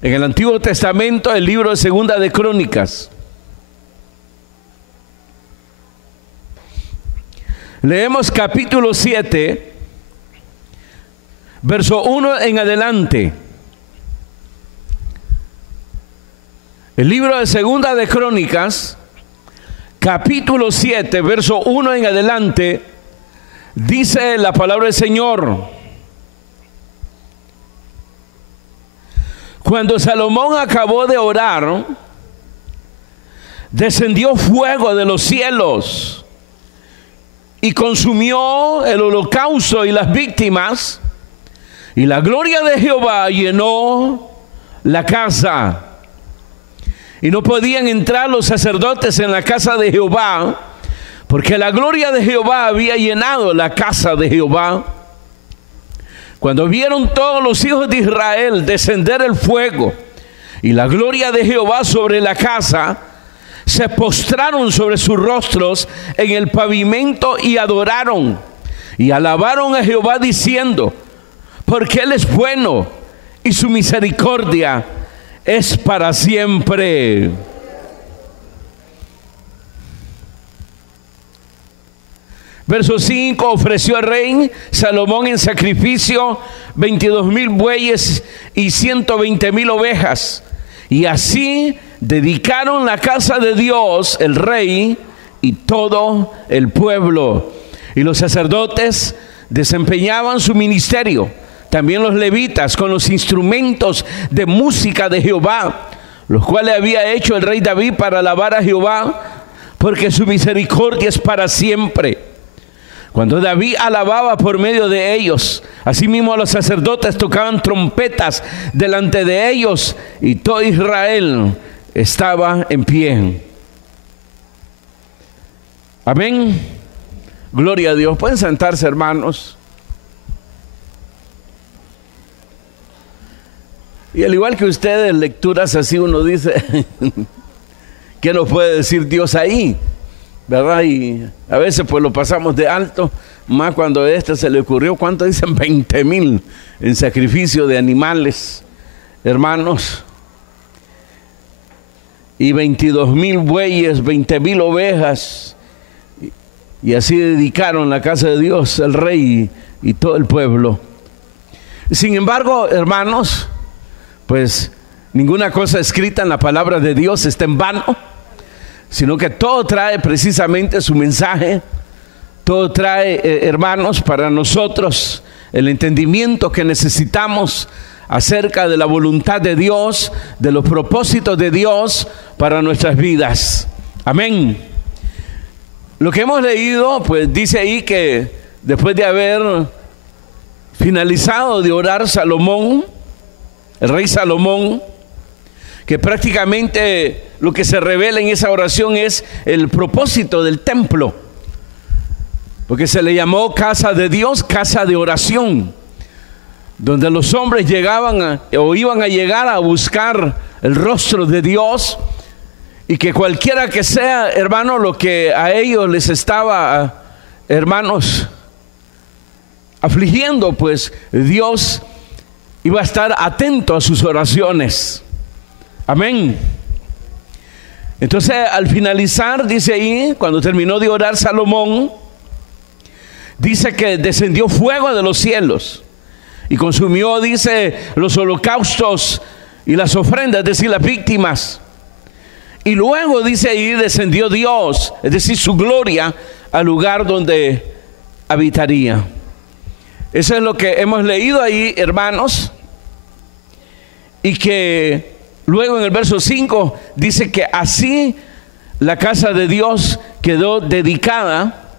En el Antiguo Testamento, el libro de Segunda de Crónicas. Leemos capítulo 7, verso 1 en adelante. El libro de Segunda de Crónicas, capítulo 7, verso 1 en adelante, dice la palabra del Señor: cuando Salomón acabó de orar, descendió fuego de los cielos y consumió el holocausto y las víctimas, y la gloria de Jehová llenó la casa. Y no podían entrar los sacerdotes en la casa de Jehová, porque la gloria de Jehová había llenado la casa de Jehová. Cuando vieron todos los hijos de Israel descender el fuego y la gloria de Jehová sobre la casa, se postraron sobre sus rostros en el pavimento y adoraron y alabaron a Jehová diciendo: porque Él es bueno y su misericordia es para siempre. Verso 5: ofreció al rey Salomón en sacrificio 22,000 bueyes y 120,000 ovejas. Y así dedicaron la casa de Dios, el rey y todo el pueblo. Y los sacerdotes desempeñaban su ministerio, también los levitas, con los instrumentos de música de Jehová, los cuales había hecho el rey David para alabar a Jehová, porque su misericordia es para siempre. Cuando David alababa por medio de ellos, asimismo los sacerdotes tocaban trompetas delante de ellos, y todo Israel estaba en pie. Amén. Gloria a Dios. Pueden sentarse, hermanos. Y al igual que ustedes, lecturas así uno dice, ¿qué nos puede decir Dios ahí? ¿Verdad? Y a veces pues lo pasamos de alto, más cuando a este se le ocurrió, ¿cuánto dicen? 20,000 en sacrificio de animales, hermanos, y 22,000 bueyes, 20,000 ovejas, y así dedicaron la casa de Dios, el rey y todo el pueblo. Sin embargo, hermanos, pues ninguna cosa escrita en la palabra de Dios está en vano, sino que todo trae precisamente su mensaje. Todo trae, hermanos, para nosotros el entendimiento que necesitamos acerca de la voluntad de Dios, de los propósitos de Dios para nuestras vidas. Amén. Lo que hemos leído, pues dice ahí que después de haber finalizado de orar Salomón, el rey Salomón, que prácticamente lo que se revela en esa oración es el propósito del templo, porque se le llamó casa de Dios, casa de oración, donde los hombres llegaban o iban a llegar a buscar el rostro de Dios, y que cualquiera que sea, hermano, lo que a ellos les estaba, hermanos, afligiendo, pues Dios iba a estar atento a sus oraciones. Amén. Entonces, al finalizar, dice ahí, cuando terminó de orar Salomón, dice que descendió fuego de los cielos y consumió, dice, los holocaustos y las ofrendas, es decir, las víctimas. Y luego, dice ahí, descendió Dios, es decir, su gloria, al lugar donde habitaría. Eso es lo que hemos leído ahí, hermanos, y que luego en el verso 5 dice que así la casa de Dios quedó dedicada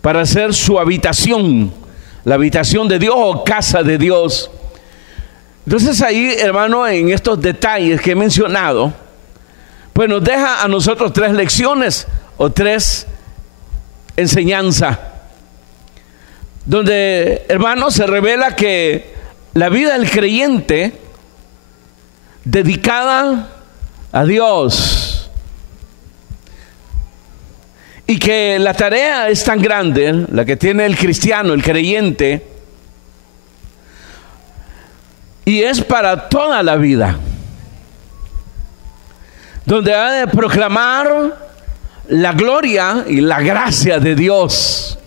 para ser su habitación, la habitación de Dios o casa de Dios. Entonces ahí, hermano, en estos detalles que he mencionado, pues nos deja a nosotros 3 lecciones o 3 enseñanzas, donde, hermanos, se revela que la vida del creyente dedicada a Dios, y que la tarea es tan grande, la que tiene el cristiano, el creyente, y es para toda la vida, donde ha de proclamar la gloria y la gracia de Dios.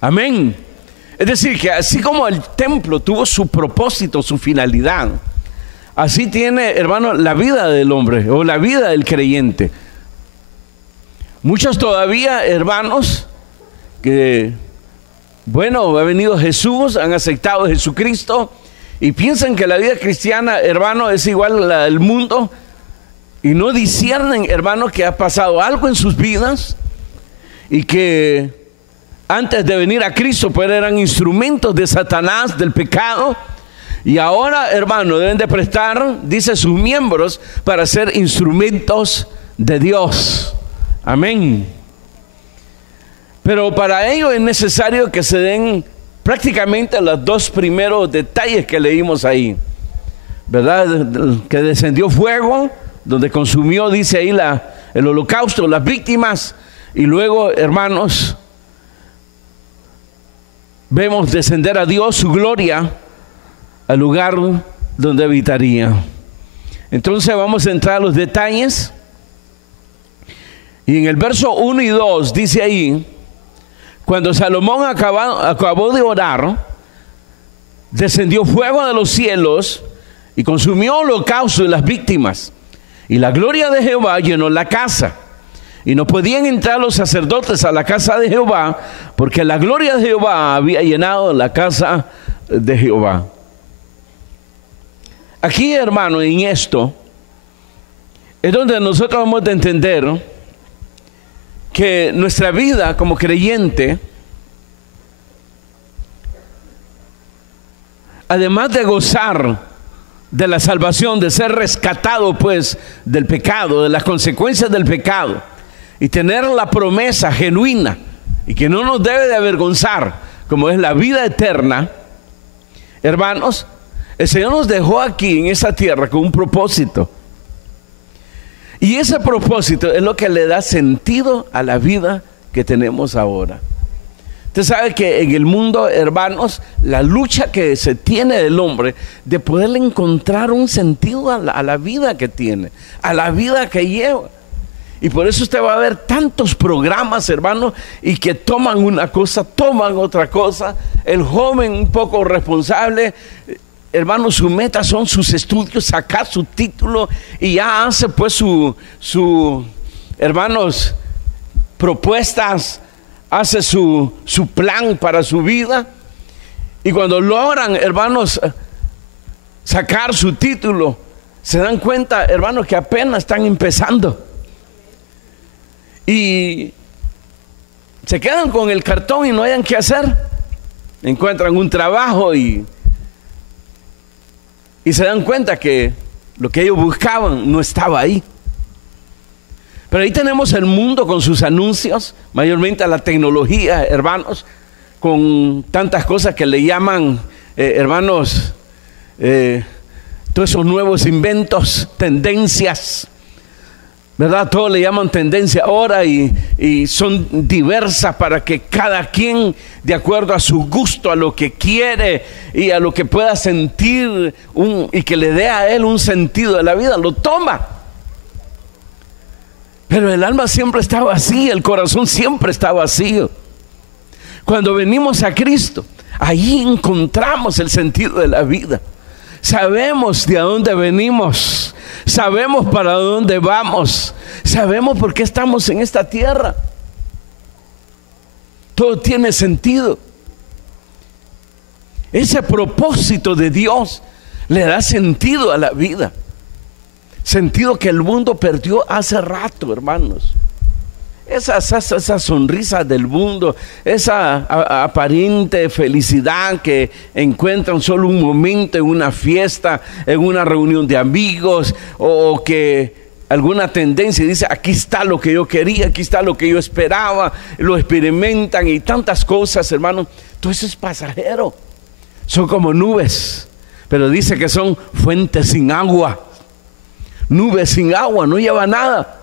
Amén. Es decir, que así como el templo tuvo su propósito, su finalidad, así tiene, hermano, la vida del hombre o la vida del creyente. Muchos todavía, hermanos, que, bueno, ha venido Jesús, han aceptado a Jesucristo y piensan que la vida cristiana, hermano, es igual a la del mundo, y no disciernen, hermano, que ha pasado algo en sus vidas y que antes de venir a Cristo pues eran instrumentos de Satanás, del pecado, y ahora, hermano, deben de prestar, dice, sus miembros para ser instrumentos de Dios. Amén. Pero para ello es necesario que se den prácticamente los dos primeros detalles que leímos ahí, ¿verdad? Que descendió fuego, donde consumió, dice ahí, el holocausto, las víctimas, y luego, hermanos, vemos descender a Dios su gloria al lugar donde habitaría. Entonces vamos a entrar a los detalles, y en el verso 1 y 2 dice ahí: cuando Salomón acabó de orar, descendió fuego de los cielos y consumió el holocausto y las víctimas, y la gloria de Jehová llenó la casa, y no podían entrar los sacerdotes a la casa de Jehová, porque la gloria de Jehová había llenado la casa de Jehová. Aquí, hermano, en esto es donde nosotros vamos a entender que nuestra vida como creyente, además de gozar de la salvación, de ser rescatado pues del pecado, de las consecuencias del pecado, y tener la promesa genuina y que no nos debe de avergonzar, como es la vida eterna, hermanos, el Señor nos dejó aquí en esa tierra con un propósito, y ese propósito es lo que le da sentido a la vida que tenemos ahora. Usted sabe que en el mundo, hermanos, la lucha que se tiene del hombre de poderle encontrar un sentido a la vida que tiene, a la vida que lleva. Y por eso usted va a ver tantos programas, hermanos, y que toman una cosa, toman otra cosa. El joven un poco responsable, hermanos, su meta son sus estudios, sacar su título, y ya hace pues su hermanos, propuestas, hace su plan para su vida, y cuando logran, hermanos, sacar su título, se dan cuenta, hermanos, que apenas están empezando y se quedan con el cartón y no hayan qué hacer. Encuentran un trabajo y se dan cuenta que lo que ellos buscaban no estaba ahí. Pero ahí tenemos el mundo con sus anuncios, mayormente a la tecnología, hermanos, con tantas cosas que le llaman, hermanos, todos esos nuevos inventos, tendencias, ¿verdad? Todos le llaman tendencia ahora, y son diversas para que cada quien, de acuerdo a su gusto, a lo que quiere y a lo que pueda sentir y que le dé a él un sentido de la vida, lo toma. Pero el alma siempre está vacía, el corazón siempre está vacío. Cuando venimos a Cristo, ahí encontramos el sentido de la vida. Sabemos de dónde venimos, sabemos para dónde vamos, sabemos por qué estamos en esta tierra. Todo tiene sentido. Ese propósito de Dios le da sentido a la vida. Sentido que el mundo perdió hace rato, hermanos. Esa sonrisa del mundo, esa aparente felicidad que encuentran solo un momento en una fiesta, en una reunión de amigos, o que alguna tendencia dice: aquí está lo que yo quería, aquí está lo que yo esperaba, lo experimentan, y tantas cosas, hermanos. Todo eso es pasajero, son como nubes, pero dice que son fuentes sin agua. Nubes sin agua, no lleva nada,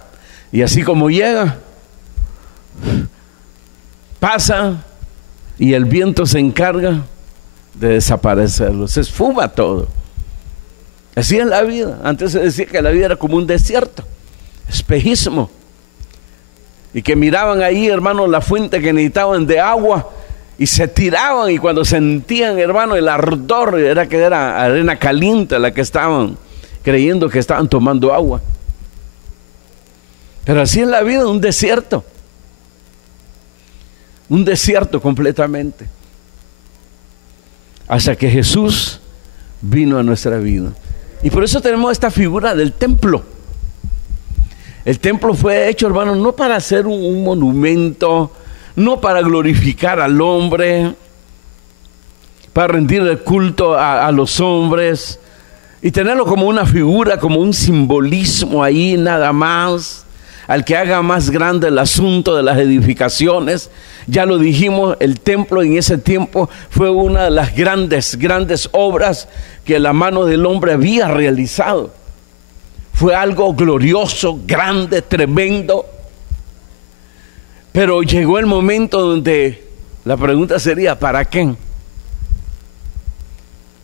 y así como llega, pasa, y el viento se encarga de desaparecerlo, se esfuma todo. Así es la vida. Antes se decía que la vida era como un desierto, espejismo. Y que miraban ahí, hermanos, la fuente que necesitaban de agua y se tiraban, y cuando sentían, hermano, el ardor, era que era arena caliente la que estaban creyendo que estaban tomando agua. Pero así es la vida, un desierto completamente, hasta que Jesús vino a nuestra vida. Y por eso tenemos esta figura del templo. El templo fue hecho, hermano, no para ser un monumento, no para glorificar al hombre, para rendir el culto a los hombres y tenerlo como una figura, como un simbolismo ahí nada más, al que haga más grande el asunto de las edificaciones. Ya lo dijimos, el templo en ese tiempo fue una de las grandes obras que la mano del hombre había realizado. Fue algo glorioso, grande, tremendo. Pero llegó el momento donde la pregunta sería, ¿para qué?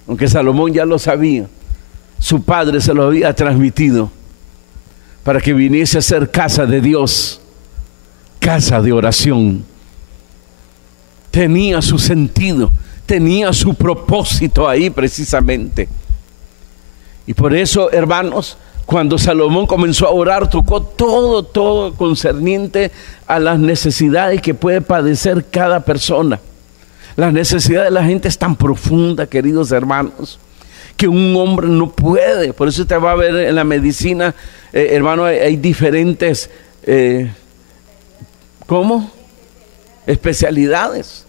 Aunque Salomón ya lo sabía, su padre se lo había transmitido, para que viniese a ser casa de Dios, casa de oración. Tenía su sentido, tenía su propósito ahí precisamente. Y por eso, hermanos, cuando Salomón comenzó a orar, tocó todo concerniente a las necesidades que puede padecer cada persona. Las necesidades de la gente es tan profunda, queridos hermanos, que un hombre no puede. Por eso usted va a ver en la medicina, hermano, hay diferentes, especialidades.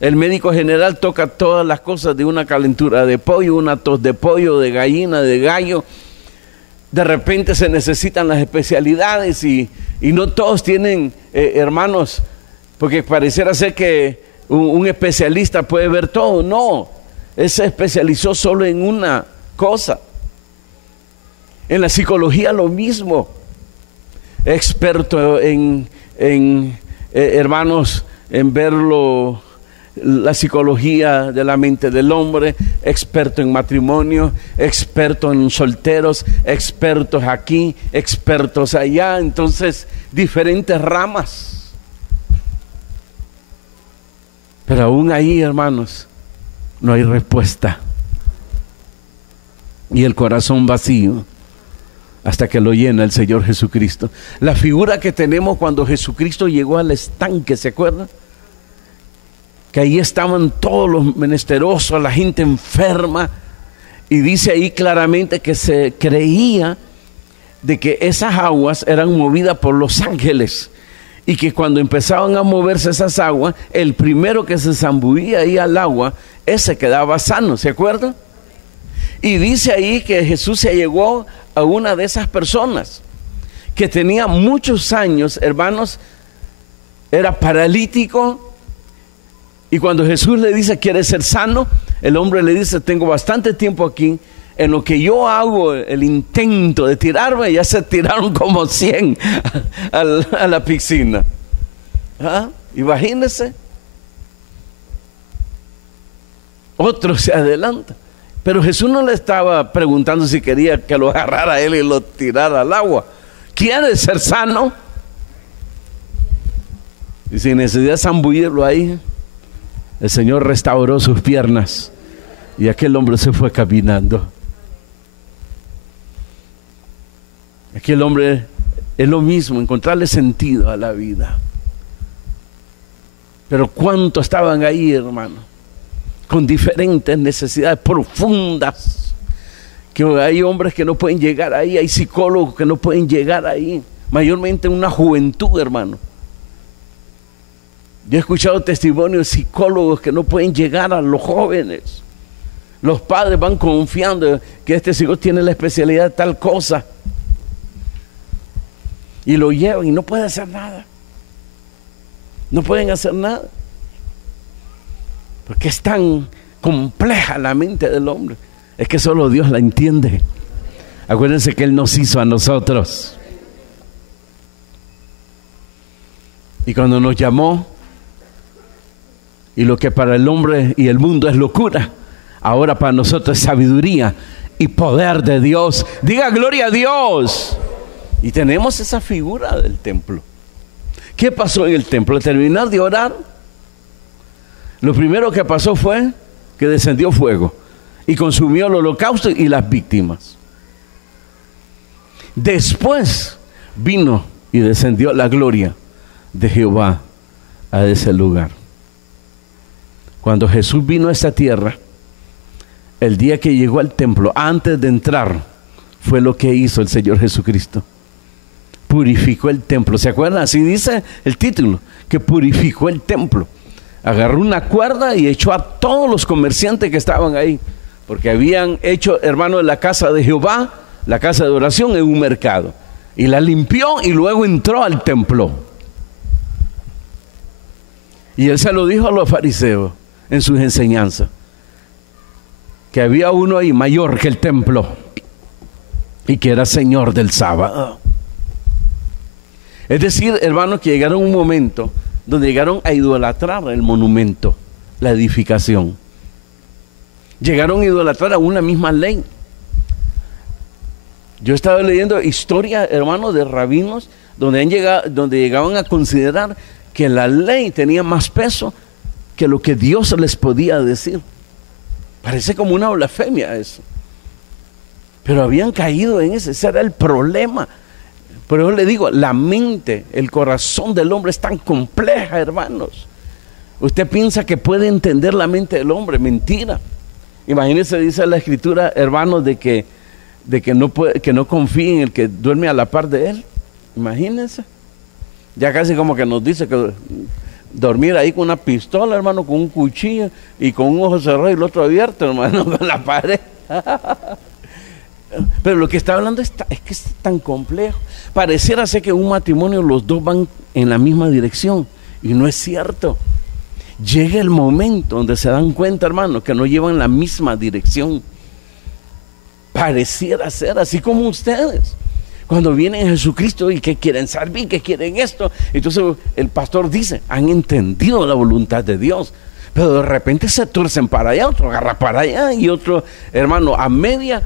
El médico general toca todas las cosas, de una calentura de pollo, una tos de pollo, de gallina, de gallo. De repente se necesitan las especialidades y no todos tienen, hermanos, porque pareciera ser que un especialista puede ver todo. No, él se especializó solo en una cosa. En la psicología lo mismo. Experto en hermanos, en verlo, la psicología de la mente del hombre, experto en matrimonio, experto en solteros, expertos aquí, expertos allá. Entonces, diferentes ramas. Pero aún ahí, hermanos, no hay respuesta. Y el corazón vacío, hasta que lo llena el Señor Jesucristo. La figura que tenemos cuando Jesucristo llegó al estanque, ¿se acuerdan? Que ahí estaban todos los menesterosos, la gente enferma, y dice ahí claramente que se creía de que esas aguas eran movidas por los ángeles, y que cuando empezaban a moverse esas aguas, el primero que se zambullía ahí al agua, ese quedaba sano, ¿se acuerdan? Y dice ahí que Jesús se llegó a una de esas personas que tenía muchos años, hermanos, era paralítico. Y cuando Jesús le dice, ¿quieres ser sano? El hombre le dice, tengo bastante tiempo aquí, en lo que yo hago el intento de tirarme, ya se tiraron como 100 a la piscina. ¿Ah? Imagínense. Otro se adelanta. Pero Jesús no le estaba preguntando si quería que lo agarrara a él y lo tirara al agua. ¿Quieres ser sano? Y sin necesidad de zambullirlo ahí, el Señor restauró sus piernas y aquel hombre se fue caminando. Aquel hombre es lo mismo, encontrarle sentido a la vida. Pero ¿cuántos estaban ahí, hermano? Con diferentes necesidades profundas, que hay hombres que no pueden llegar ahí, hay psicólogos que no pueden llegar ahí, mayormente una juventud, hermano. Yo he escuchado testimonios de psicólogos que no pueden llegar a los jóvenes. Los padres van confiando que este psicólogo tiene la especialidad de tal cosa y lo llevan y no pueden hacer nada. No pueden hacer nada. Porque es tan compleja la mente del hombre. Es que solo Dios la entiende. Acuérdense que Él nos hizo a nosotros. Y cuando nos llamó, y lo que para el hombre y el mundo es locura, ahora para nosotros es sabiduría y poder de Dios. Diga gloria a Dios. Y tenemos esa figura del templo. ¿Qué pasó en el templo? Al terminar de orar, lo primero que pasó fue que descendió fuego y consumió el holocausto y las víctimas. Después vino y descendió la gloria de Jehová a ese lugar. Cuando Jesús vino a esta tierra, el día que llegó al templo, antes de entrar, fue lo que hizo el Señor Jesucristo. Purificó el templo. ¿Se acuerdan? Así dice el título, que purificó el templo. Agarró una cuerda y echó a todos los comerciantes que estaban ahí, porque habían hecho, hermano, de la casa de Jehová, la casa de oración, en un mercado. Y la limpió y luego entró al templo. Y él se lo dijo a los fariseos en sus enseñanzas, que había uno ahí mayor que el templo y que era señor del sábado. Es decir, hermanos, que llegaron a un momento donde llegaron a idolatrar el monumento, la edificación. Llegaron a idolatrar a una misma ley. Yo estaba leyendo historia, hermanos, de rabinos donde llegaban a considerar que la ley tenía más peso que lo que Dios les podía decir. Parece como una blasfemia eso. Pero habían caído en ese era el problema. Por eso le digo, la mente, el corazón del hombre es tan compleja, hermanos. Usted piensa que puede entender la mente del hombre, mentira. Imagínense, dice la Escritura, hermanos, de que no confíe en el que duerme a la par de él. Imagínense. Ya casi como que nos dice que dormir ahí con una pistola, hermano, con un cuchillo y con un ojo cerrado y el otro abierto, hermano, con la pared. Pero lo que está hablando es que es tan complejo. Pareciera ser que en un matrimonio los dos van en la misma dirección y no es cierto. Llega el momento donde se dan cuenta, hermano, que no llevan la misma dirección. Pareciera ser así como ustedes. Cuando vienen a Jesucristo y que quieren servir, que quieren esto, entonces el pastor dice, han entendido la voluntad de Dios, pero de repente se tuercen para allá, otro agarra para allá y otro, hermano, a media.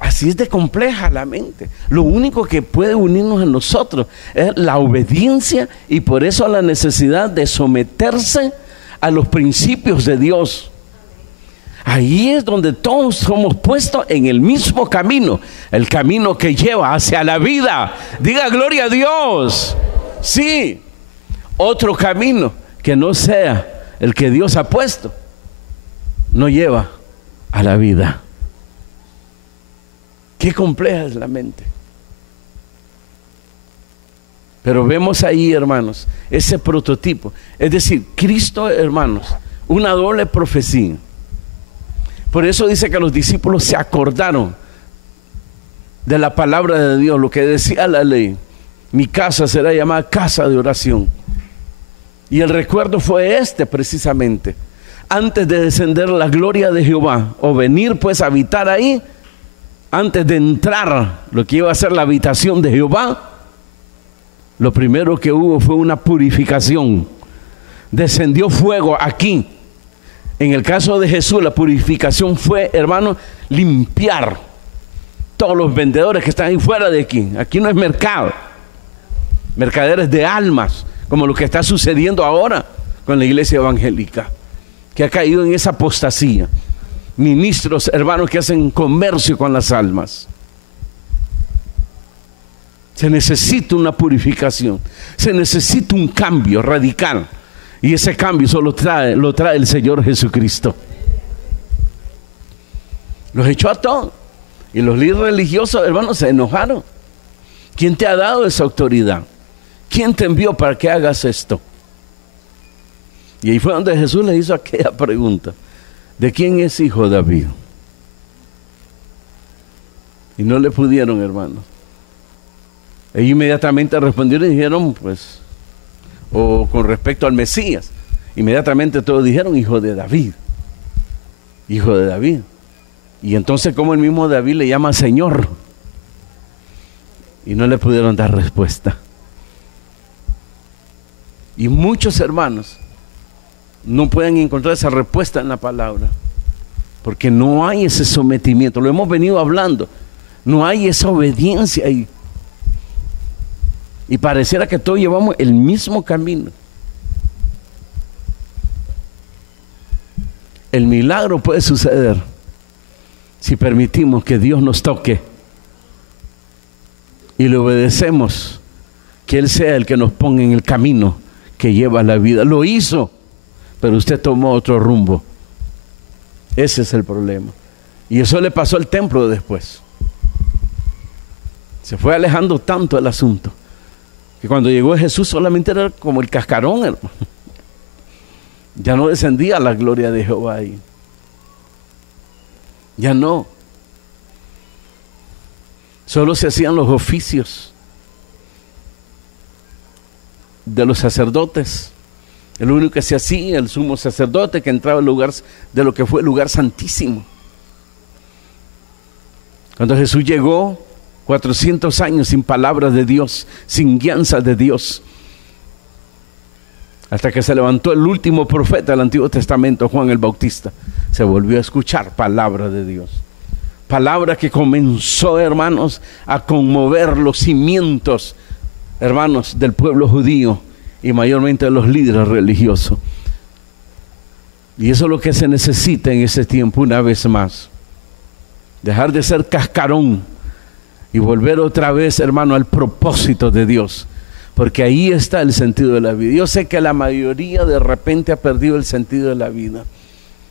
Así es de compleja la mente. Lo único que puede unirnos a nosotros es la obediencia y por eso la necesidad de someterse a los principios de Dios. Ahí es donde todos somos puestos en el mismo camino, el camino que lleva hacia la vida. Diga gloria a Dios. Sí, otro camino que no sea el que Dios ha puesto, no lleva a la vida. Qué compleja es la mente. Pero vemos ahí, hermanos, ese prototipo. Es decir, Cristo, hermanos, una doble profecía. Por eso dice que los discípulos se acordaron de la palabra de Dios, lo que decía la ley. Mi casa será llamada casa de oración. Y el recuerdo fue precisamente. Antes de descender la gloria de Jehová, o venir pues a habitar ahí, antes de entrar lo que iba a ser la habitación de Jehová, lo primero que hubo fue una purificación. Descendió fuego aquí. En el caso de Jesús, la purificación fue, hermano, limpiar todos los vendedores que están ahí fuera de aquí. Aquí no es mercado, mercaderes de almas, como lo que está sucediendo ahora con la iglesia evangélica, que ha caído en esa apostasía. Ministros, hermanos, que hacen comercio con las almas. Se necesita una purificación, se necesita un cambio radical. Y ese cambio solo lo trae el Señor Jesucristo. Los echó a todos. Y los líderes religiosos, hermanos, se enojaron. ¿Quién te ha dado esa autoridad? ¿Quién te envió para que hagas esto? Y ahí fue donde Jesús le hizo aquella pregunta: ¿de quién es hijo David? Y no le pudieron, hermanos. Ellos inmediatamente respondieron y dijeron, pues, o con respecto al Mesías, inmediatamente todos dijeron, hijo de David. Hijo de David. Y entonces, ¿cómo el mismo David le llama Señor? Y no le pudieron dar respuesta. Y muchos hermanos no pueden encontrar esa respuesta en la palabra. Porque no hay ese sometimiento, lo hemos venido hablando. No hay esa obediencia ahí. Y pareciera que todos llevamos el mismo camino. El milagro puede suceder si permitimos que Dios nos toque y le obedecemos, que Él sea el que nos ponga en el camino que lleva a la vida. Lo hizo, pero usted tomó otro rumbo. Ese es el problema. Y eso le pasó al templo después. Se fue alejando tanto el asunto, que cuando llegó Jesús solamente era como el cascarón, hermano. Ya no descendía la gloria de Jehová ahí. Ya no. Solo se hacían los oficios de los sacerdotes. El único que se hacía, el sumo sacerdote que entraba al lugar de lo que fue el lugar santísimo. Cuando Jesús llegó, 400 años sin palabras de Dios, sin guianza de Dios, hasta que se levantó el último profeta del Antiguo Testamento, Juan el Bautista, se volvió a escuchar palabra de Dios. Palabra que comenzó, hermanos, a conmover los cimientos, hermanos, del pueblo judío y mayormente de los líderes religiosos. Y eso es lo que se necesita en ese tiempo una vez más. Dejar de ser cascarón y volver otra vez, hermano, al propósito de Dios. Porque ahí está el sentido de la vida. Yo sé que la mayoría de repente ha perdido el sentido de la vida.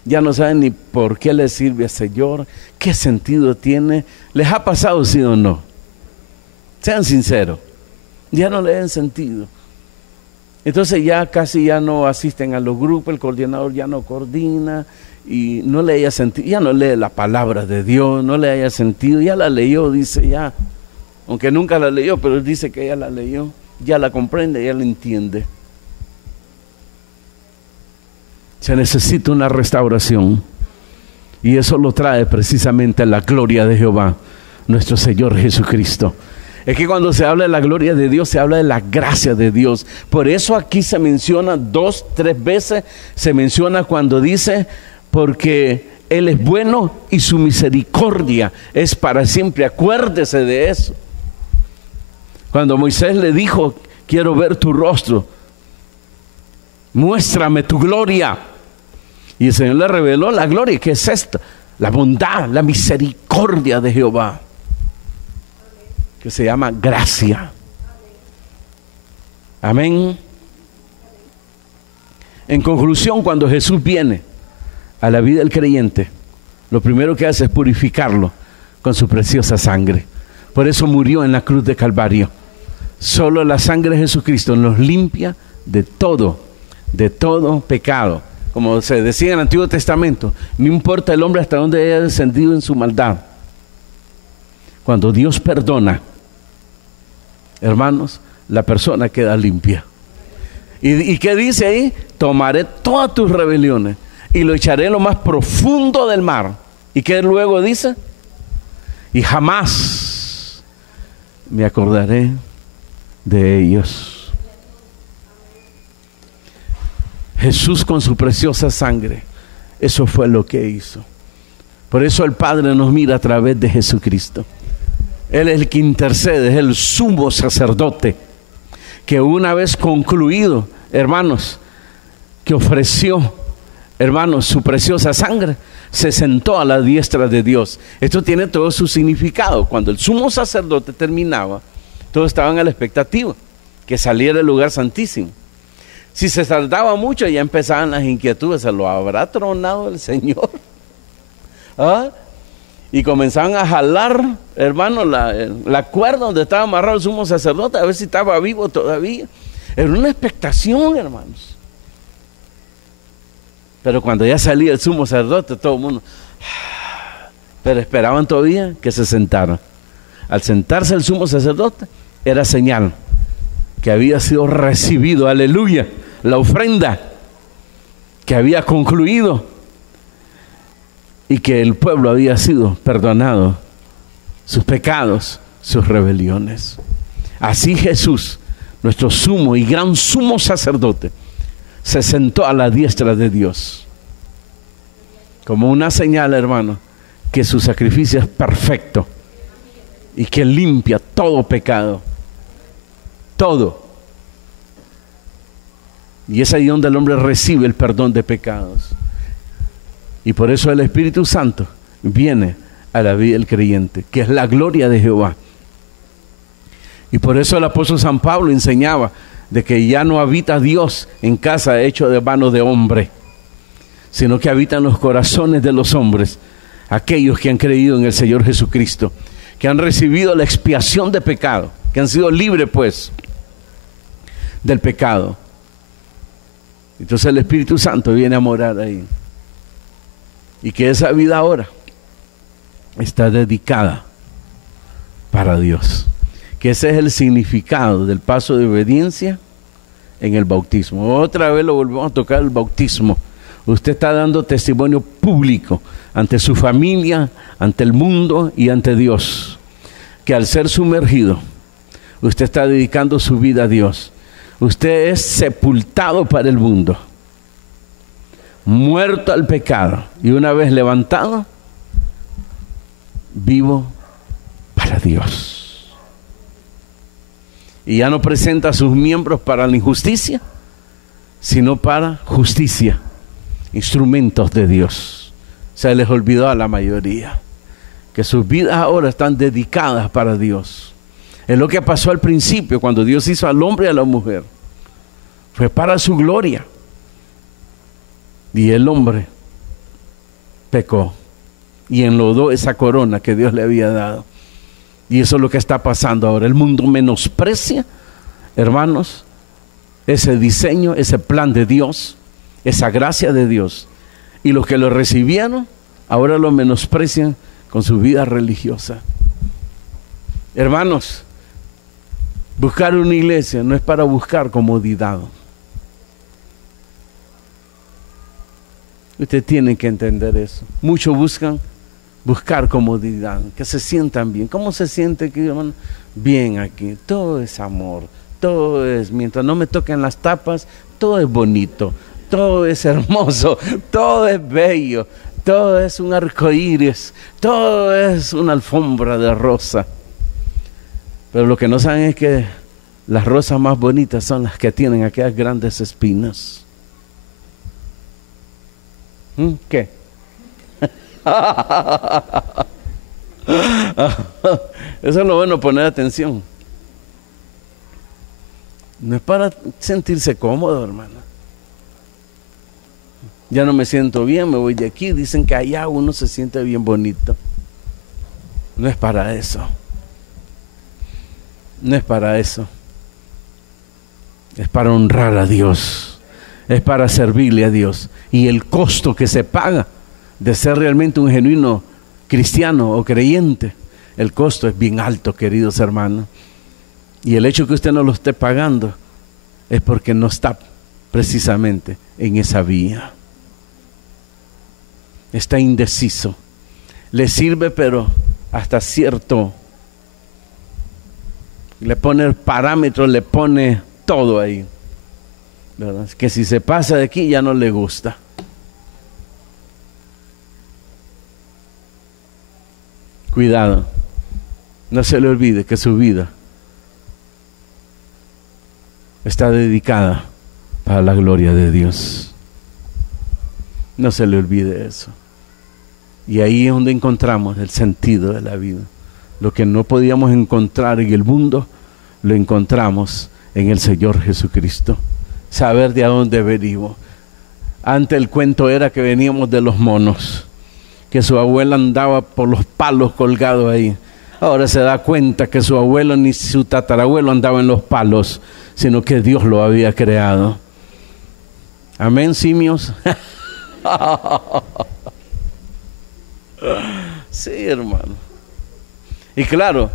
Ya no saben ni por qué le sirve al Señor, qué sentido tiene. ¿Les ha pasado, sí o no? Sean sinceros. Ya no le dan sentido. Entonces ya casi ya no asisten a los grupos, el coordinador ya no coordina y no le haya sentido, ya no lee la palabra de Dios, no le haya sentido, ya la leyó, dice ya, aunque nunca la leyó, pero dice que ya la leyó, ya la comprende, ya la entiende. Se necesita una restauración y eso lo trae precisamente la gloria de Jehová, nuestro Señor Jesucristo. Es que cuando se habla de la gloria de Dios, se habla de la gracia de Dios. Por eso aquí se menciona 2, 3 veces, se menciona cuando dice, porque Él es bueno y su misericordia es para siempre. Acuérdese de eso. Cuando Moisés le dijo, quiero ver tu rostro, muéstrame tu gloria. Y el Señor le reveló la gloria, que es esta, la bondad, la misericordia de Jehová, que se llama gracia. Amén. En conclusión, cuando Jesús viene a la vida del creyente, lo primero que hace es purificarlo con su preciosa sangre. Por eso murió en la cruz de Calvario. Solo la sangre de Jesucristo nos limpia de todo pecado. Como se decía en el Antiguo Testamento, no importa el hombre hasta dónde haya descendido en su maldad. Cuando Dios perdona, hermanos, la persona queda limpia. ¿Y qué dice ahí? Tomaré todas tus rebeliones y lo echaré en lo más profundo del mar. ¿Y qué luego dice? Y jamás me acordaré de ellos. Jesús con su preciosa sangre, eso fue lo que hizo. Por eso el Padre nos mira a través de Jesucristo. Él es el que intercede, es el sumo sacerdote, que una vez concluido, hermanos, que ofreció, hermanos, su preciosa sangre, se sentó a la diestra de Dios. Esto tiene todo su significado. Cuando el sumo sacerdote terminaba, todos estaban a la expectativa que saliera el lugar santísimo. Si se tardaba mucho, ya empezaban las inquietudes. ¿Se lo habrá tronado el Señor? ¿Ah? Y comenzaban a jalar, hermano, la cuerda donde estaba amarrado el sumo sacerdote, a ver si estaba vivo todavía. Era una expectación, hermanos. Pero cuando ya salía el sumo sacerdote, todo el mundo, pero esperaban todavía que se sentara. Al sentarse el sumo sacerdote, era señal que había sido recibido, aleluya, la ofrenda, que había concluido y que el pueblo había sido perdonado sus pecados, sus rebeliones. Así Jesús, nuestro sumo y gran sumo sacerdote, se sentó a la diestra de Dios como una señal, hermano, que su sacrificio es perfecto y que limpia todo pecado, todo. Y es ahí donde el hombre recibe el perdón de pecados. Y por eso el Espíritu Santo viene a la vida del creyente, que es la gloria de Jehová. Y por eso el apóstol San Pablo enseñaba de que ya no habita Dios en casa hecho de mano de hombre, sino que habita en los corazones de los hombres, aquellos que han creído en el Señor Jesucristo, que han recibido la expiación de pecado, que han sido libres pues del pecado. Entonces el Espíritu Santo viene a morar ahí. Y que esa vida ahora está dedicada para Dios. Que ese es el significado del paso de obediencia en el bautismo. Otra vez lo volvemos a tocar, el bautismo. Usted está dando testimonio público ante su familia, ante el mundo y ante Dios. Que al ser sumergido, usted está dedicando su vida a Dios. Usted es sepultado para el mundo, muerto al pecado, y una vez levantado, vivo para Dios. Y ya no presenta a sus miembros para la injusticia, sino para justicia, instrumentos de Dios. Se les olvidó a la mayoría que sus vidas ahora están dedicadas para Dios. Es lo que pasó al principio cuando Dios hizo al hombre y a la mujer. Fue para su gloria. Y el hombre pecó y enlodó esa corona que Dios le había dado. Y eso es lo que está pasando ahora. El mundo menosprecia, hermanos, ese diseño, ese plan de Dios, esa gracia de Dios. Y los que lo recibieron, ahora lo menosprecian con su vida religiosa. Hermanos, buscar una iglesia no es para buscar comodidad. Usted tiene que entender eso. Muchos buscar comodidad, que se sientan bien. ¿Cómo se siente aquí, hermano? Bien aquí. Todo es amor. Todo es, mientras no me toquen las tapas, todo es bonito. Todo es hermoso. Todo es bello. Todo es un arcoíris. Todo es una alfombra de rosa. Pero lo que no saben es que las rosas más bonitas son las que tienen aquellas grandes espinas. ¿Qué? Eso es lo bueno, poner atención. No es para sentirse cómodo, hermano. Ya no me siento bien, me voy de aquí. Dicen que allá uno se siente bien bonito. No es para eso. No es para eso. Es para honrar a Dios. Es para servirle a Dios. Y el costo que se paga de ser realmente un genuino cristiano o creyente, el costo es bien alto, queridos hermanos. Y el hecho que usted no lo esté pagando es porque no está precisamente en esa vía. Está indeciso. Le sirve, pero hasta cierto. Le pone el parámetro, le pone todo ahí, ¿verdad? Que si se pasa de aquí ya no le gusta. Cuidado, no se le olvide que su vida está dedicada para la gloria de Dios. No se le olvide eso. Y ahí es donde encontramos el sentido de la vida. Lo que no podíamos encontrar en el mundo, lo encontramos en el Señor Jesucristo. Saber de a dónde venimos. Antes el cuento era que veníamos de los monos, que su abuela andaba por los palos colgado ahí. Ahora se da cuenta que su abuelo ni su tatarabuelo andaba en los palos, sino que Dios lo había creado. Amén, simios. Sí, hermano. Y claro,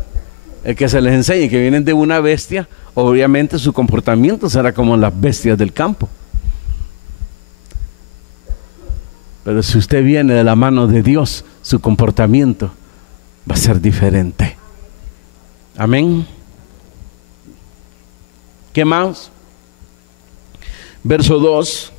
el que se les enseñe que vienen de una bestia, obviamente su comportamiento será como las bestias del campo. Pero si usted viene de la mano de Dios, su comportamiento va a ser diferente. Amén. ¿Qué más? Verso 2.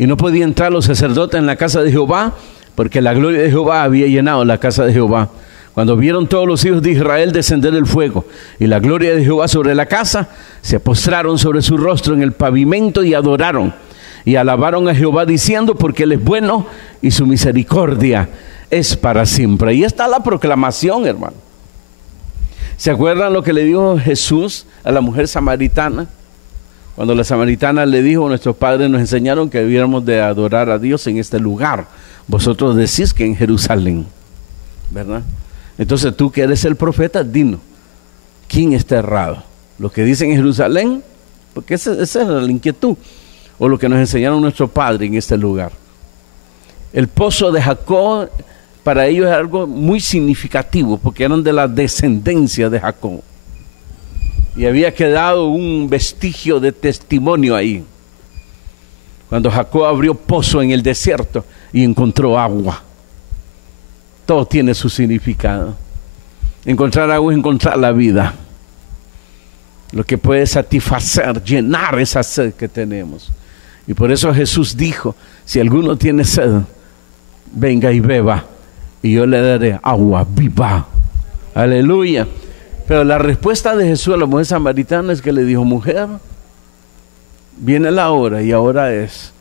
Y no podían entrar los sacerdotes en la casa de Jehová, porque la gloria de Jehová había llenado la casa de Jehová. Cuando vieron todos los hijos de Israel descender el fuego y la gloria de Jehová sobre la casa, se postraron sobre su rostro en el pavimento y adoraron. Y alabaron a Jehová diciendo, porque Él es bueno y su misericordia es para siempre. Ahí está la proclamación, hermano. ¿Se acuerdan lo que le dijo Jesús a la mujer samaritana? Cuando la samaritana le dijo, nuestros padres nos enseñaron que debiéramos de adorar a Dios en este lugar. Vosotros decís que en Jerusalén, ¿verdad? Entonces tú que eres el profeta, dinos, ¿quién está errado? ¿Lo que dicen en Jerusalén? Porque esa es la inquietud. O lo que nos enseñaron nuestros padres en este lugar. El pozo de Jacob, para ellos es algo muy significativo, porque eran de la descendencia de Jacob. Y había quedado un vestigio de testimonio ahí. Cuando Jacob abrió pozo en el desierto y encontró agua. Todo tiene su significado. Encontrar agua es encontrar la vida. Lo que puede satisfacer, llenar esa sed que tenemos. Y por eso Jesús dijo, si alguno tiene sed, venga y beba, y yo le daré agua viva. Aleluya. Pero la respuesta de Jesús a la mujer samaritana es que le dijo, mujer, viene la hora, y ahora es,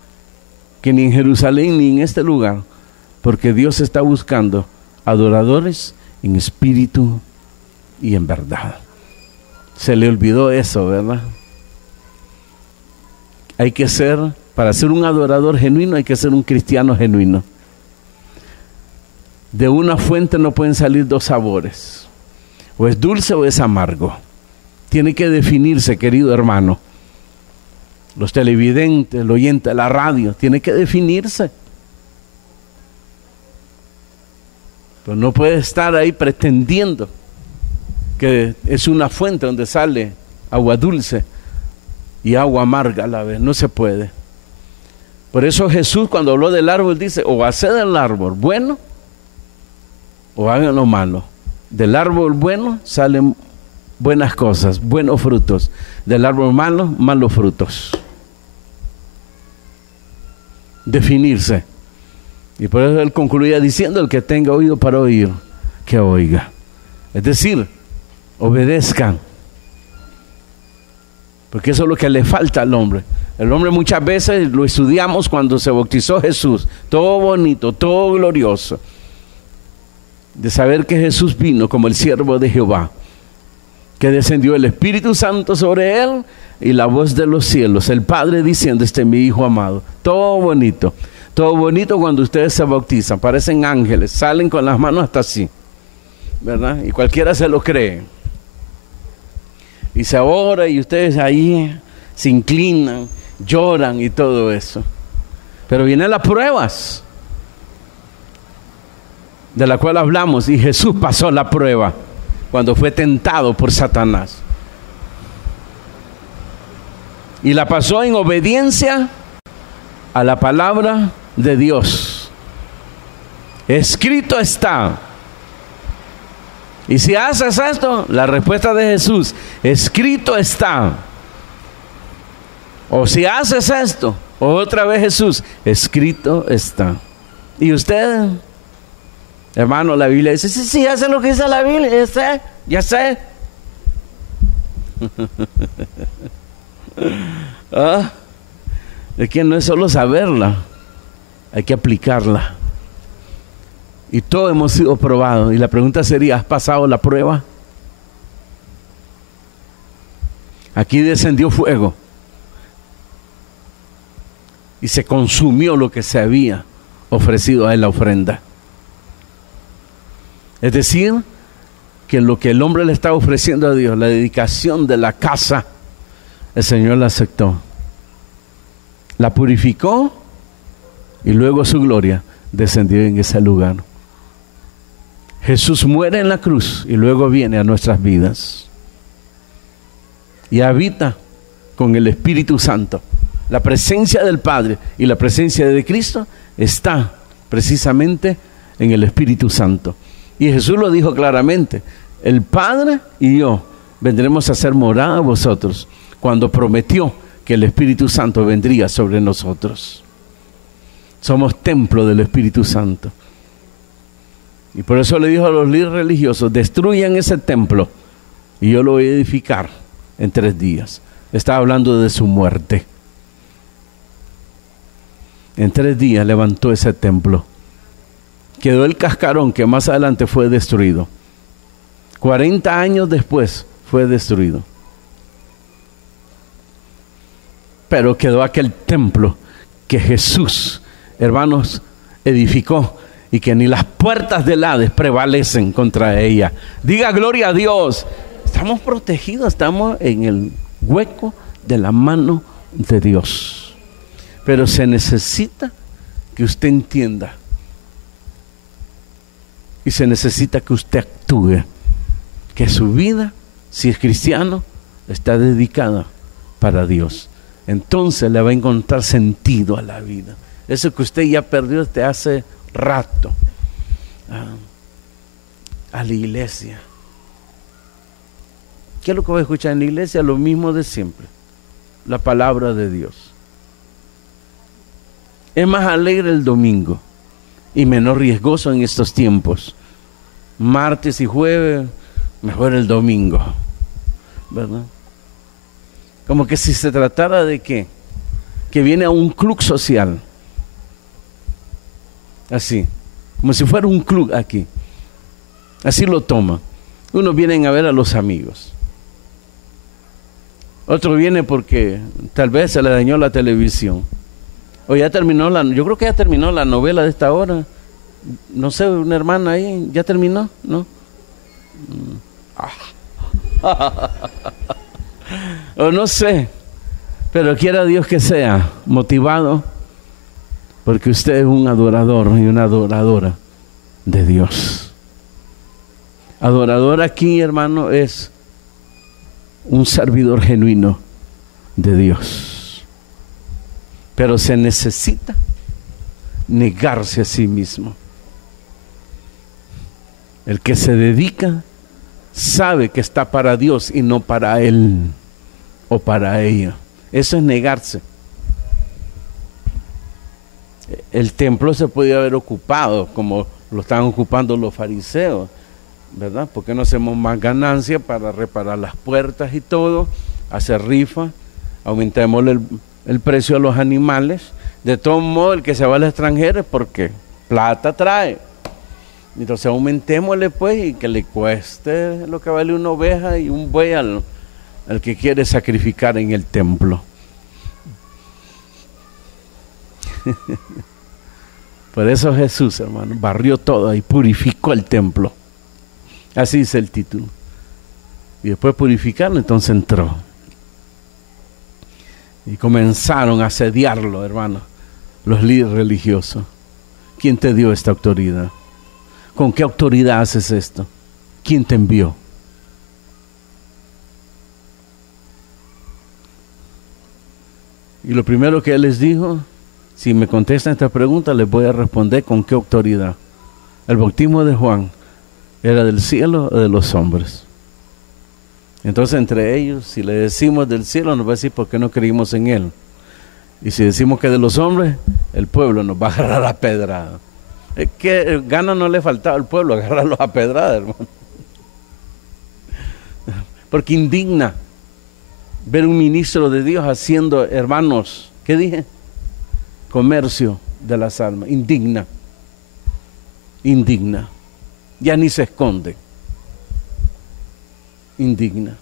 que ni en Jerusalén ni en este lugar, porque Dios está buscando adoradores en espíritu y en verdad. Se le olvidó eso, ¿verdad? Hay que ser, para ser un adorador genuino, hay que ser un cristiano genuino. De una fuente no pueden salir dos sabores. O es dulce o es amargo. Tiene que definirse, querido hermano. Los televidentes, el oyente de la radio, tiene que definirse. Pero no puede estar ahí pretendiendo que es una fuente donde sale agua dulce y agua amarga a la vez. No se puede. Por eso Jesús, cuando habló del árbol, dice, o haced el árbol bueno o hagan lo malo. Del árbol bueno salen buenas cosas, buenos frutos. Del árbol malo, malos frutos. Definirse. Y por eso él concluía diciendo, el que tenga oído para oír, que oiga. Es decir, obedezcan. Porque eso es lo que le falta al hombre. El hombre muchas veces lo estudiamos cuando se bautizó Jesús. Todo bonito, todo glorioso. De saber que Jesús vino como el siervo de Jehová. Que descendió el Espíritu Santo sobre él y la voz de los cielos. El Padre diciendo, este es mi Hijo amado. Todo bonito. Todo bonito cuando ustedes se bautizan. Parecen ángeles. Salen con las manos hasta así. ¿Verdad? Y cualquiera se lo cree. Y se ora y ustedes ahí se inclinan, lloran y todo eso. Pero vienen las pruebas de la cual hablamos, y Jesús pasó la prueba cuando fue tentado por Satanás. Y la pasó en obediencia a la palabra de Dios. Escrito está. Y si haces esto, la respuesta de Jesús, escrito está. O si haces esto, otra vez Jesús, escrito está. Y usted, hermano, la Biblia dice, sí, hace lo que dice la Biblia, ya sé. Es que no es solo saberla, hay que aplicarla. Y todos hemos sido probados. Y la pregunta sería, ¿has pasado la prueba? Aquí descendió fuego. Y se consumió lo que se había ofrecido a él la ofrenda. Es decir, que lo que el hombre le estaba ofreciendo a Dios, la dedicación de la casa, el Señor la aceptó. La purificó y luego su gloria descendió en ese lugar. Jesús muere en la cruz y luego viene a nuestras vidas y habita con el Espíritu Santo. La presencia del Padre y la presencia de Cristo está precisamente en el Espíritu Santo. Y Jesús lo dijo claramente, el Padre y yo vendremos a hacer morada a vosotros, cuando prometió que el Espíritu Santo vendría sobre nosotros. Somos templo del Espíritu Santo. Y por eso le dijo a los líderes religiosos, destruyan ese templo y yo lo voy a edificar en 3 días. Estaba hablando de su muerte. En 3 días levantó ese templo. Quedó el cascarón que más adelante fue destruido. 40 años después fue destruido. Pero quedó aquel templo que Jesús, hermanos, edificó y que ni las puertas del Hades prevalecen contra ella. Diga gloria a Dios. Estamos protegidos, estamos en el hueco de la mano de Dios. Pero se necesita que usted entienda y se necesita que usted actúe, que su vida, si es cristiano, está dedicada para Dios. Entonces le va a encontrar sentido a la vida. Eso que usted ya perdió desde hace rato. A la iglesia. ¿Qué es lo que voy a escuchar en la iglesia? Lo mismo de siempre. La palabra de Dios. Es más alegre el domingo y menos riesgoso en estos tiempos. Martes y jueves, mejor el domingo, ¿verdad? Como que si se tratara de que viene a un club social, así, como si fuera un club aquí, así lo toma. Unos vienen a ver a los amigos, otro viene porque tal vez se le dañó la televisión, o ya terminó yo creo que ya terminó la novela de esta hora, no sé, una hermana ahí, ¿ya terminó? ¿No? O no sé, pero quiera Dios que sea motivado, porque usted es un adorador y una adoradora de Dios. Adorador aquí, hermano, es un servidor genuino de Dios. Pero se necesita negarse a sí mismo. El que se dedica sabe que está para Dios y no para él o para ella. Eso es negarse. El templo se podía haber ocupado como lo estaban ocupando los fariseos, ¿verdad? ¿Por qué no hacemos más ganancia para reparar las puertas y todo? Hacer rifa, aumentemos el precio a los animales. De todo modo, el que se va al extranjero es porque plata trae. Entonces aumentémosle pues y que le cueste lo que vale una oveja y un buey al que quiere sacrificar en el templo. Por eso Jesús, hermano, barrió todo y purificó el templo. Así dice el título. Y después de purificarlo, entonces entró. Y comenzaron a asediarlo, hermano, los líderes religiosos. ¿Quién te dio esta autoridad? ¿Con qué autoridad haces esto? ¿Quién te envió? Y lo primero que él les dijo, si me contestan esta pregunta, les voy a responder con qué autoridad. El bautismo de Juan era del cielo o de los hombres. Entonces entre ellos, si le decimos del cielo, nos va a decir por qué no creímos en él. Y si decimos que de los hombres, el pueblo nos va a agarrar a pedrada. Es que ganas no le faltaba al pueblo, agarrarlos a pedrada, hermano. Porque indigna ver un ministro de Dios haciendo, hermanos, ¿qué dije? Comercio de las almas. Indigna. Indigna. Ya ni se esconde. Indigna.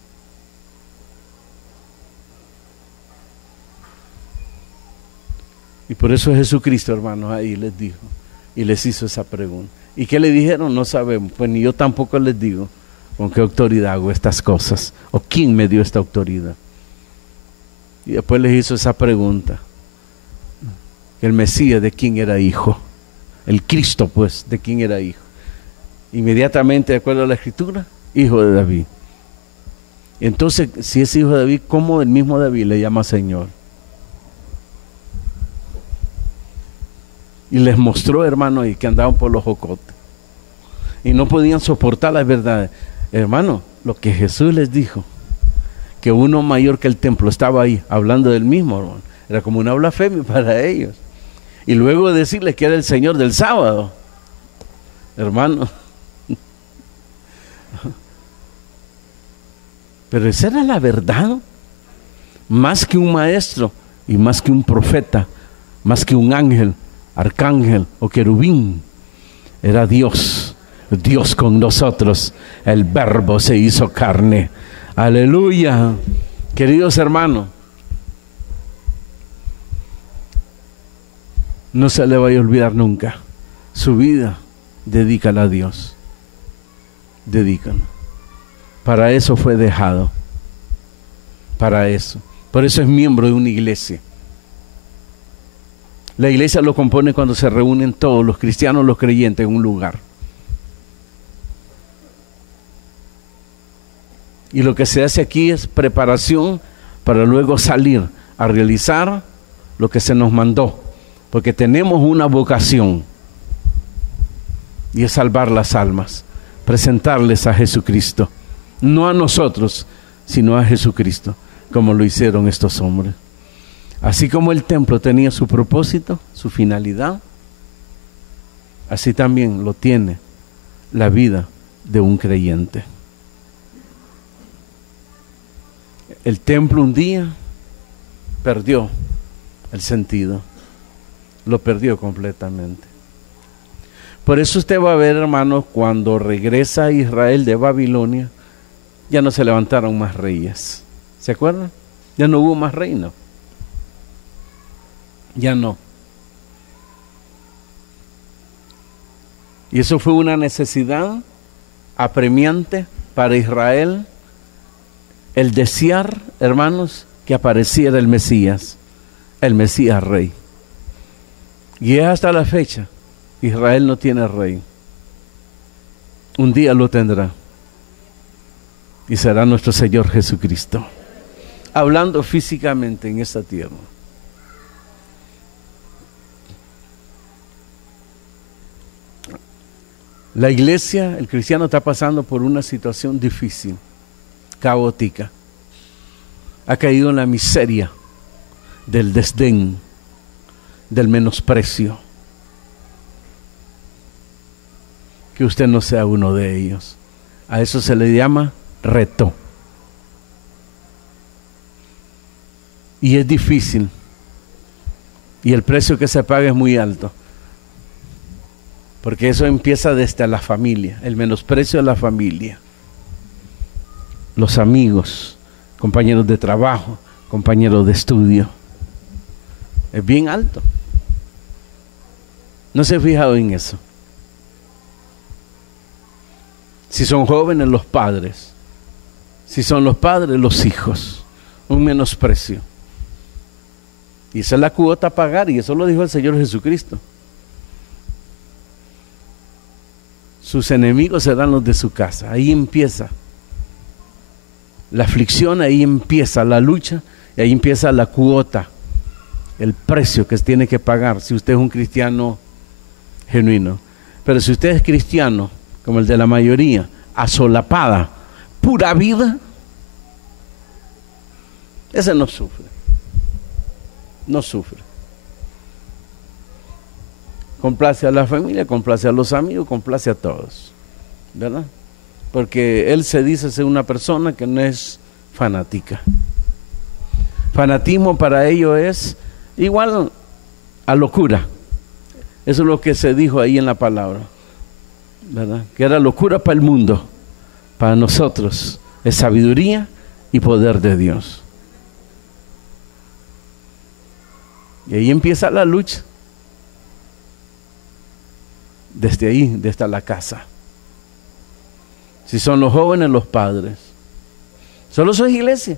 Y por eso Jesucristo, hermanos, ahí les dijo y les hizo esa pregunta. ¿Y qué le dijeron? No sabemos. Pues ni yo tampoco les digo con qué autoridad hago estas cosas o quién me dio esta autoridad. Y después les hizo esa pregunta. El Mesías, ¿de quién era hijo? El Cristo, pues, ¿de quién era hijo? Inmediatamente, de acuerdo a la Escritura, hijo de David. Entonces, si es hijo de David, ¿cómo el mismo David le llama Señor? Y les mostró, hermano, y que andaban por los jocotes. Y no podían soportar las verdades. Hermano, lo que Jesús les dijo, que uno mayor que el templo estaba ahí, hablando del mismo, hermano, era como una blasfemia para ellos. y luego decirle que era el Señor del sábado. Hermano. Pero esa era la verdad. Más que un maestro y más que un profeta, más que un ángel, arcángel o querubín, era Dios. Dios con nosotros. El Verbo se hizo carne. Aleluya. Queridos hermanos, no se le vaya a olvidar nunca. Su vida, dedícala a Dios. Dedícala. Para eso fue dejado. Para eso. Por eso es miembro de una iglesia. La iglesia lo compone cuando se reúnen todos los cristianos, los creyentes en un lugar. Y lo que se hace aquí es preparación para luego salir a realizar lo que se nos mandó. Porque tenemos una vocación. Y es salvar las almas. Presentarles a Jesucristo. No a nosotros, sino a Jesucristo. Como lo hicieron estos hombres. Así como el templo tenía su propósito, su finalidad, así también lo tiene la vida de un creyente. El templo un día perdió el sentido, lo perdió completamente. Por eso usted va a ver, hermanos, cuando regresa Israel de Babilonia, ya no se levantaron más reyes. ¿Se acuerdan? Ya no hubo más reino. Ya no. Y eso fue una necesidad apremiante para Israel, el desear, hermanos, que apareciera el Mesías rey. Y es hasta la fecha, Israel no tiene rey. Un día lo tendrá. Y será nuestro Señor Jesucristo. Hablando físicamente en esta tierra. La iglesia, el cristiano está pasando por una situación difícil, caótica. Ha caído en la miseria del desdén, del menosprecio. Que usted no sea uno de ellos. A eso se le llama reto. Y es difícil. Y el precio que se paga es muy alto. Porque eso empieza desde la familia, el menosprecio a la familia. Los amigos, compañeros de trabajo, compañeros de estudio. Es bien alto. ¿No se ha fijado en eso? Si son jóvenes, los padres. Si son los padres, los hijos. Un menosprecio. Y esa es la cuota a pagar, y eso lo dijo el Señor Jesucristo. Sus enemigos serán los de su casa. Ahí empieza la aflicción, ahí empieza la lucha, y ahí empieza la cuota, el precio que tiene que pagar si usted es un cristiano genuino. Pero si usted es cristiano, como el de la mayoría, asolapada, pura vida, ese no sufre. No sufre. Complace a la familia, complace a los amigos, complace a todos, ¿verdad? Porque él se dice ser una persona que no es fanática. Fanatismo para ellos es igual a locura. Eso es lo que se dijo ahí en la palabra, ¿verdad? Que era locura para el mundo. Para nosotros es sabiduría y poder de Dios. Y ahí empieza la lucha. Desde ahí, desde la casa. Si son los jóvenes, los padres. Solo soy iglesia.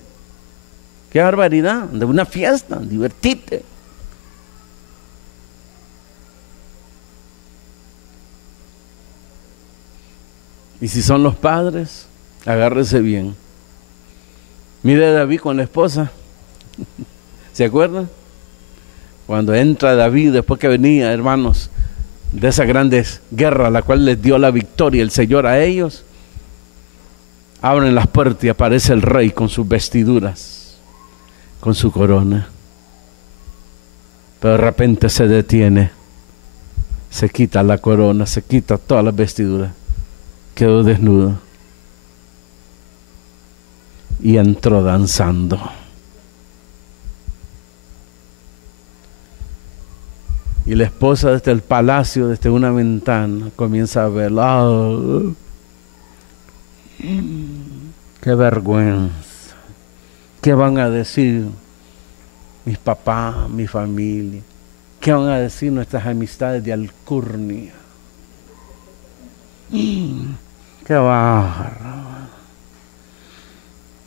Qué barbaridad, de una fiesta, divertite. Y si son los padres, agárrese bien. Mire a David con la esposa. ¿Se acuerdan? Cuando entra David, después que venía, hermanos, de esa grande guerra, la cual les dio la victoria el Señor a ellos, abren las puertas y aparece el rey con sus vestiduras, con su corona. Pero de repente se detiene, se quita la corona, se quita todas las vestiduras, quedó desnudo y entró danzando. Y la esposa desde el palacio, desde una ventana, comienza a verlo. ¡Oh! ¡Qué vergüenza! ¿Qué van a decir mis papás, mi familia? ¿Qué van a decir nuestras amistades de alcurnia? ¡Qué bárbaro!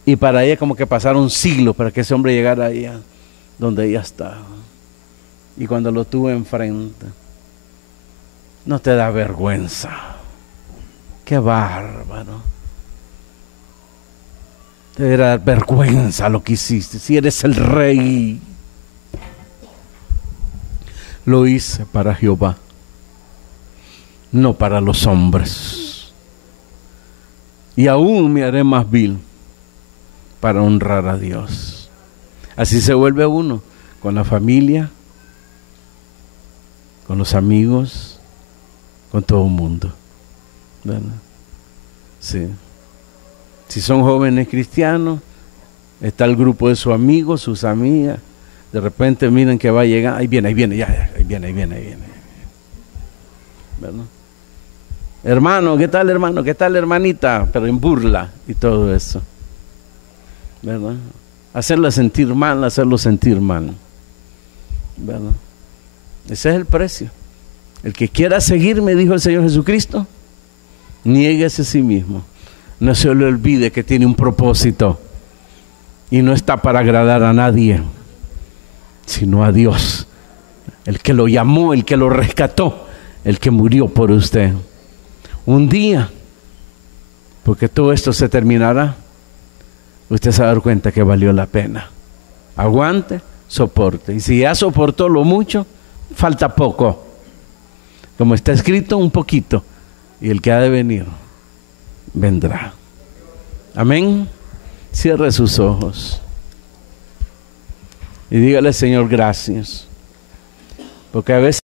Y para ella como que pasaron siglos para que ese hombre llegara allá donde ella estaba. Y cuando lo tuvo enfrente, no te da vergüenza. ¡Qué bárbaro! Te debe dar vergüenza lo que hiciste. Si eres el rey. Lo hice para Jehová, no para los hombres. Y aún me haré más vil para honrar a Dios. Así se vuelve uno con la familia, con los amigos, con todo el mundo, ¿verdad? Sí. Si son jóvenes cristianos, está el grupo de sus amigos, sus amigas. De repente miren que va a llegar, ahí viene, ya, ahí viene. ¿Verdad? Hermano, ¿qué tal hermano? ¿Qué tal hermanita? Pero en burla y todo eso. ¿Verdad? Hacerlo sentir mal. ¿Verdad? Ese es el precio. El que quiera seguirme, dijo el Señor Jesucristo, niéguese a sí mismo. No se le olvide que tiene un propósito y no está para agradar a nadie, sino a Dios, el que lo llamó, el que lo rescató, el que murió por usted. Un día, porque todo esto se terminará, usted se va a dar cuenta que valió la pena. Aguante, soporte. Y si ya soportó lo mucho, falta poco. Como está escrito, un poquito. Y el que ha de venir, vendrá. Amén. Cierre sus ojos y dígale: Señor, gracias, porque a veces